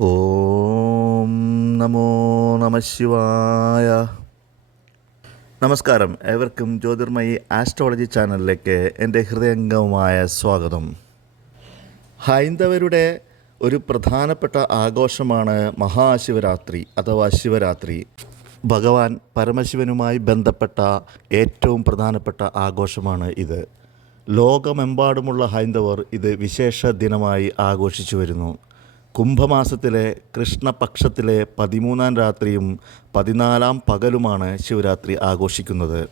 ഓം നമോ നമശിവായ നമസ്കാരം. ഏവർക്കും ജ്യോതിർമയി ആസ്ട്രോളജി ചാനലിലേക്ക് എന്റെ ഹൃദയംഗവുമായ സ്വാഗതം. ഹൈന്ദവരുടെ ഒരു പ്രധാനപ്പെട്ട ആഘോഷമാണ് മഹാശിവരാത്രി അഥവാ ശിവരാത്രി. ഭഗവാൻ പരമശിവനുമായി ബന്ധപ്പെട്ട ഏറ്റവും പ്രധാനപ്പെട്ട ആഘോഷമാണ് ഇത്. ലോകമെമ്പാടുമുള്ള ഹൈന്ദവർ ഇത് വിശേഷ ദിനമായി ആഘോഷിച്ചു വരുന്നു. കുംഭമാസത്തിലെ കൃഷ്ണപക്ഷത്തിലെ പതിമൂന്നാം രാത്രിയും പതിനാലാം പകലുമാണ് ശിവരാത്രി ആഘോഷിക്കുന്നത്.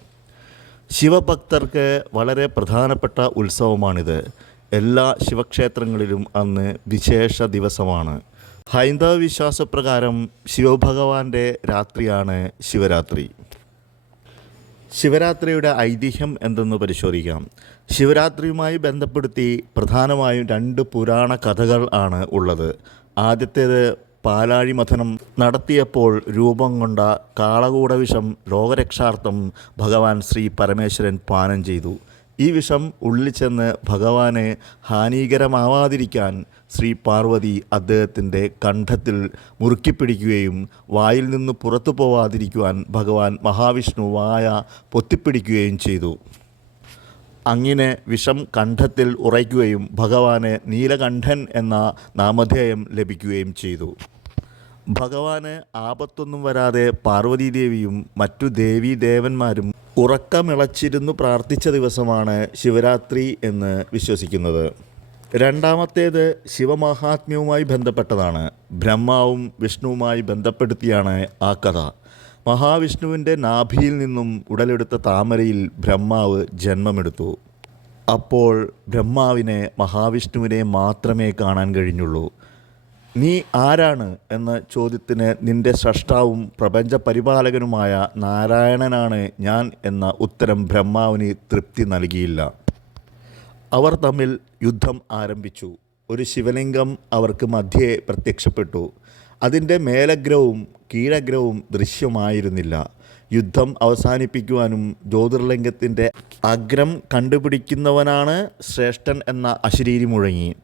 ശിവഭക്തർക്ക് വളരെ പ്രധാനപ്പെട്ട ഉത്സവമാണിത്. എല്ലാ ശിവക്ഷേത്രങ്ങളിലും അന്ന് വിശേഷ ദിവസമാണ്. ഹൈന്ദവ വിശ്വാസപ്രകാരം ശിവഭഗവാന്റെ രാത്രിയാണ് ശിവരാത്രി. ശിവരാത്രിയുടെ ഐതിഹ്യം എന്തെന്ന് പരിശോധിക്കാം. ശിവരാത്രിയുമായി ബന്ധപ്പെടുത്തി പ്രധാനമായും രണ്ട് പുരാണ കഥകൾ ആണ് ഉള്ളത്. ആദ്യത്തേത് പാലാഴി മഥനം നടത്തിയപ്പോൾ രൂപം കൊണ്ട കാളകൂടവിഷം ലോകരക്ഷാർത്ഥം ഭഗവാൻ ശ്രീ പരമേശ്വരൻ പാനം ചെയ്തു. ഈ വിഷം ഉള്ളിൽ ചെന്ന് ഭഗവാനെ ഹാനികരമാവാതിരിക്കാൻ ശ്രീ പാർവതി അദ്ദേഹത്തിന്റെ കണ്ഠത്തിൽ മുറുക്കിപ്പിടിക്കുകയും വായിൽ നിന്ന് പുറത്തു പോവാതിരിക്കുവാൻ ഭഗവാൻ മഹാവിഷ്ണു വായ പൊത്തിപ്പിടിക്കുകയും ചെയ്തു. അങ്ങനെ വിഷം കണ്ഠത്തിൽ ഉറയ്ക്കുകയും ഭഗവാന് നീലകണ്ഠൻ എന്ന നാമധേയം ലഭിക്കുകയും ചെയ്തു. ഭഗവാന് ആപത്തൊന്നും വരാതെ പാർവതീദേവിയും മറ്റു ദേവീ ദേവന്മാരും ഉറക്കമിളച്ചിരുന്നു പ്രാർത്ഥിച്ച ദിവസമാണ് ശിവരാത്രി എന്ന് വിശ്വസിക്കുന്നത്. രണ്ടാമത്തേത് ശിവമഹാത്മ്യവുമായി ബന്ധപ്പെട്ടതാണ്. ബ്രഹ്മാവും വിഷ്ണുവുമായി ബന്ധപ്പെടുത്തിയാണ് ആ കഥ. മഹാവിഷ്ണുവിന്റെ നാഭിയിൽ നിന്നും ഉടലെടുത്ത താമരയിൽ ബ്രഹ്മാവ് ജന്മമെടുത്തു. അപ്പോൾ ബ്രഹ്മാവിനെ മഹാവിഷ്ണുവിനെ മാത്രമേ കാണാൻ കഴിഞ്ഞുള്ളൂ. നീ ആരാണ് എന്ന ചോദ്യത്തിന് നിന്റെ സൃഷ്ടാവും പ്രപഞ്ച പരിപാലകനുമായ നാരായണനാണ് ഞാൻ എന്ന ഉത്തരം ബ്രഹ്മാവിന് തൃപ്തി നൽകിയില്ല. അവർ തമ്മിൽ യുദ്ധം ആരംഭിച്ചു. ഒരു ശിവലിംഗം അവർക്ക് മധ്യേ പ്രത്യക്ഷപ്പെട്ടു. അതിന്റെ മേലഗ്രവും കീഴഗ്രവും ദൃശ്യമായിരുന്നില്ല. യുദ്ധം അവസാനിപ്പിക്കുവാനും ജ്യോതിർലിംഗത്തിന്റെ അഗ്രം കണ്ടുപിടിക്കുന്നവനാണ് ശ്രേഷ്ഠൻ എന്ന അശരീരി മുഴങ്ങി.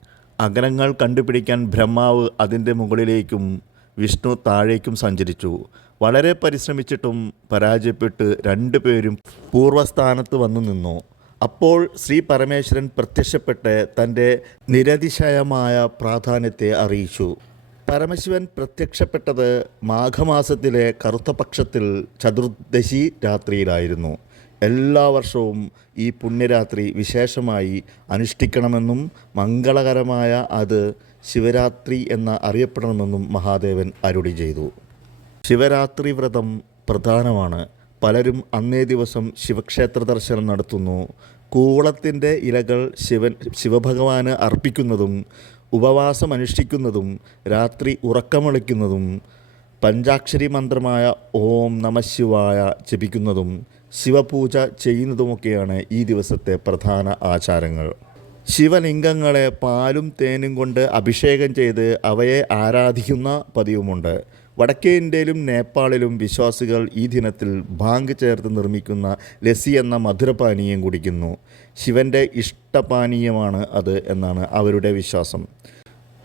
അഗ്രങ്ങൾ കണ്ടുപിടിക്കാൻ ബ്രഹ്മാവ് അതിന്റെ മുകളിലേക്കും വിഷ്ണു താഴേക്കും സഞ്ചരിച്ചു. വളരെ പരിശ്രമിച്ചിട്ടും പരാജയപ്പെട്ട് രണ്ടുപേരും പൂർവസ്ഥാനത്ത് വന്നു നിന്നു. അപ്പോൾ ശ്രീ പരമേശ്വരൻ പ്രത്യക്ഷപ്പെട്ട് തന്റെ നിരതിശയമായ പ്രാധാന്യത്തെ അറിയിച്ചു. പരമശിവൻ പ്രത്യക്ഷപ്പെട്ടത് മാഘമാസത്തിലെ കറുത്ത പക്ഷത്തിൽ ചതുർദശി രാത്രിയിലായിരുന്നു. എല്ലാ വർഷവും ഈ പുണ്യരാത്രി വിശേഷമായി അനുഷ്ഠിക്കണമെന്നും മംഗളകരമായ അത് ശിവരാത്രി എന്ന അറിയപ്പെടണമെന്നും മഹാദേവൻ അരുളി ചെയ്തു. ശിവരാത്രി വ്രതം പ്രധാനമാണ്. പലരും അന്നേ ദിവസം ശിവക്ഷേത്ര ദർശനം നടത്തുന്നു. കൂളത്തിന്റെ ഇലകൾ ശിവൻ ശിവഭഗവാന് അർപ്പിക്കുന്നതും ഉപവാസം അനുഷ്ഠിക്കുന്നതും രാത്രി ഉറക്കമളിക്കുന്നതും പഞ്ചാക്ഷരി മന്ത്രമായ ഓം നമ ശിവായ ജപിക്കുന്നതും ശിവപൂജ ചെയ്യുന്നതുമൊക്കെയാണ് ഈ ദിവസത്തെ പ്രധാന ആചാരങ്ങൾ. ശിവലിംഗങ്ങളെ പാലും തേനും കൊണ്ട് അഭിഷേകം ചെയ്ത് അവയെ ആരാധിക്കുന്ന പതിവുമുണ്ട്. വടക്കേ ഇന്ത്യയിലും നേപ്പാളിലും വിശ്വാസികൾ ഈ ദിനത്തിൽ ബാങ്ക് ചേർത്ത് നിർമ്മിക്കുന്ന ലസ്സി എന്ന മധുരപാനീയം കുടിക്കുന്നു. ശിവന്റെ ഇഷ്ടപാനീയമാണ് അത് എന്നാണ് അവരുടെ വിശ്വാസം.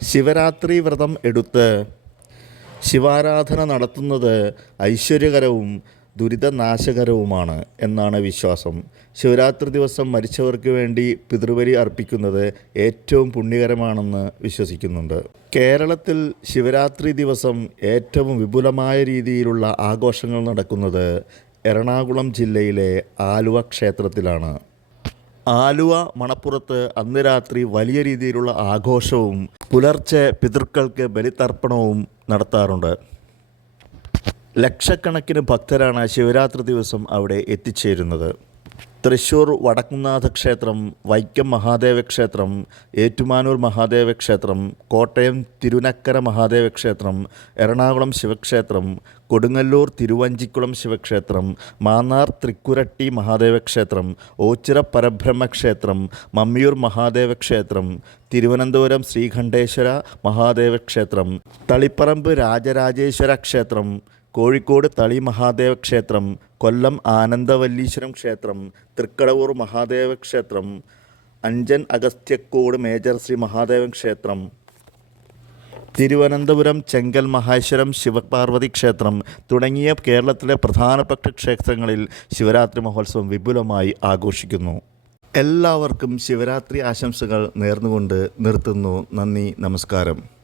ശിവരാത്രി വ്രതം എടുത്ത് ശിവാരാധന നടത്തുന്നത് ഐശ്വര്യകരവും ദുരിതനാശകരവുമാണ് എന്നാണ് വിശ്വാസം. ശിവരാത്രി ദിവസം മരിച്ചവർക്ക് വേണ്ടി പിതൃബലി അർപ്പിക്കുന്നത് ഏറ്റവും പുണ്യകരമാണെന്ന് വിശ്വസിക്കുന്നുണ്ട്. കേരളത്തിൽ ശിവരാത്രി ദിവസം ഏറ്റവും വിപുലമായ രീതിയിലുള്ള ആഘോഷങ്ങൾ നടക്കുന്നത് എറണാകുളം ജില്ലയിലെ ആലുവ ക്ഷേത്രത്തിലാണ്. ആലുവ മണപ്പുറത്ത് അന്ന് രാത്രി വലിയ രീതിയിലുള്ള ആഘോഷവും പുലർച്ചെ പിതൃക്കൾക്ക് ബലിതർപ്പണവും നടത്താറുണ്ട്. ലക്ഷക്കണക്കിന് ഭക്തരാണ് ശിവരാത്രി ദിവസം അവിടെ എത്തിച്ചേരുന്നത്. തൃശ്ശൂർ വടക്കുംനാഥ ക്ഷേത്രം വൈക്കം മഹാദേവ ക്ഷേത്രം ഏറ്റുമാനൂർ മഹാദേവ ക്ഷേത്രം കോട്ടയം തിരുനക്കര മഹാദേവ ക്ഷേത്രം എറണാകുളം ശിവക്ഷേത്രം കൊടുങ്ങല്ലൂർ തിരുവഞ്ചിക്കുളം ശിവക്ഷേത്രം മാന്നാർ തൃക്കുരട്ടി മഹാദേവ ക്ഷേത്രം ഓച്ചിറ പരബ്രഹ്മ ക്ഷേത്രം മമ്മിയൂർ മഹാദേവ ക്ഷേത്രം തിരുവനന്തപുരം ശ്രീകണ്ഠേശ്വര മഹാദേവ ക്ഷേത്രം തളിപ്പറമ്പ് രാജരാജേശ്വര ക്ഷേത്രം കോഴിക്കോട് തളി മഹാദേവ ക്ഷേത്രം കൊല്ലം ആനന്ദവല്ലീശ്വരം ക്ഷേത്രം തൃക്കടവൂർ മഹാദേവ ക്ഷേത്രം അഞ്ചൻ അഗസ്ത്യക്കോട് മേജർ ശ്രീ മഹാദേവൻ ക്ഷേത്രം തിരുവനന്തപുരം ചെങ്കൽ മഹേശ്വരം ശിവപാർവതി ക്ഷേത്രം തുടങ്ങിയ കേരളത്തിലെ പ്രധാനപ്പെട്ട ക്ഷേത്രങ്ങളിൽ ശിവരാത്രി മഹോത്സവം വിപുലമായി ആഘോഷിക്കുന്നു. എല്ലാവർക്കും ശിവരാത്രി ആശംസകൾ നേർന്നുകൊണ്ട് നിർത്തുന്നു. നന്ദി നമസ്കാരം.